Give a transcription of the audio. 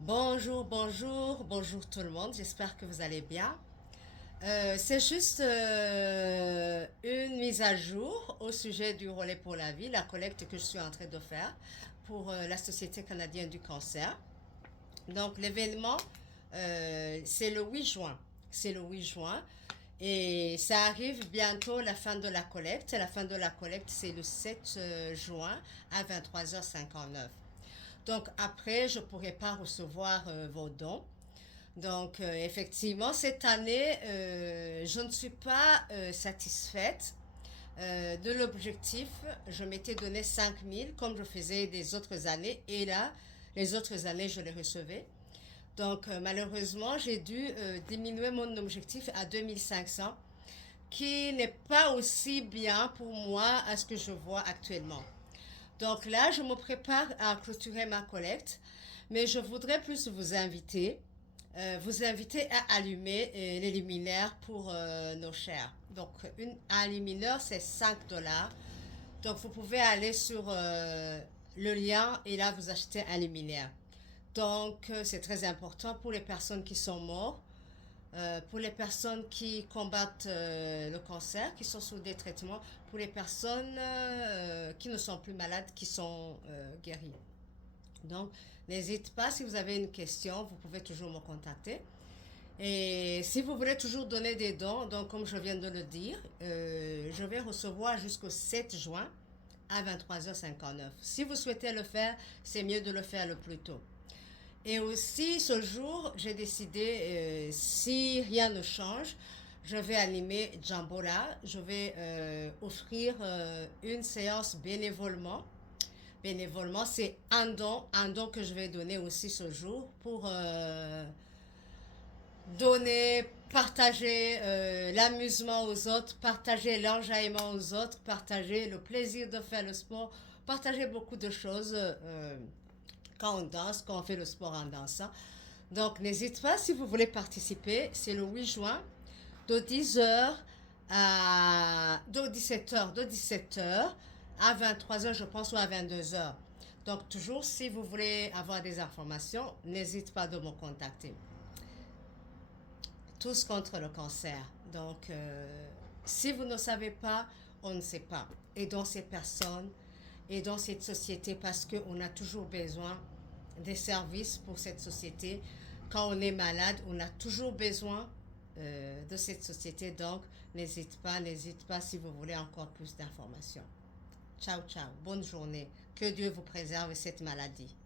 Bonjour, bonjour, bonjour tout le monde, j'espère que vous allez bien. C'est juste une mise à jour au sujet du relais pour la vie, la collecte que je suis en train de faire pour la Société canadienne du cancer. Donc l'événement, c'est le 8 juin. C'est le 8 juin. Et ça arrive bientôt la fin de la collecte. La fin de la collecte, c'est le 7 juin à 23h59. Donc après, je ne pourrai pas recevoir vos dons. Donc effectivement, cette année, je ne suis pas satisfaite de l'objectif. Je m'étais donné 5 000 comme je faisais des autres années. Et là, les autres années, je les recevais. Donc malheureusement, j'ai dû diminuer mon objectif à 2 500, qui n'est pas aussi bien pour moi à ce que je vois actuellement. Donc là, je me prépare à clôturer ma collecte, mais je voudrais plus vous inviter à allumer les luminaires pour nos chers. Donc, un luminaire, c'est 5 dollars. Donc, vous pouvez aller sur le lien et là, vous achetez un luminaire. Donc, c'est très important pour les personnes qui sont mortes, pour les personnes qui combattent le cancer, qui sont sous des traitements, pour les personnes qui ne sont plus malades, qui sont guéries. Donc, n'hésitez pas, si vous avez une question, vous pouvez toujours me contacter. Et si vous voulez toujours donner des dons, donc comme je viens de le dire, je vais recevoir jusqu'au 7 juin à 23h59. Si vous souhaitez le faire, c'est mieux de le faire le plus tôt. Et aussi, ce jour, j'ai décidé, si rien ne change, je vais animer Jambola. Je vais offrir une séance bénévolement. Bénévolement, c'est un don que je vais donner aussi ce jour pour donner, partager l'amusement aux autres, partager l'enjaillement aux autres, partager le plaisir de faire le sport, partager beaucoup de choses quand on danse, quand on fait le sport en dansant. Donc n'hésite pas si vous voulez participer, c'est le 8 juin de 10h de 17h à 23h je pense ou à 22h. Donc toujours si vous voulez avoir des informations, n'hésite pas de me contacter. Tous contre le cancer. Donc, si vous ne savez pas, on ne sait pas. Aidons ces personnes, aidons cette société parce qu'on a toujours besoin des services pour cette société. Quand on est malade, on a toujours besoin de cette société. Donc, n'hésite pas si vous voulez encore plus d'informations. Ciao, ciao. Bonne journée. Que Dieu vous préserve de cette maladie.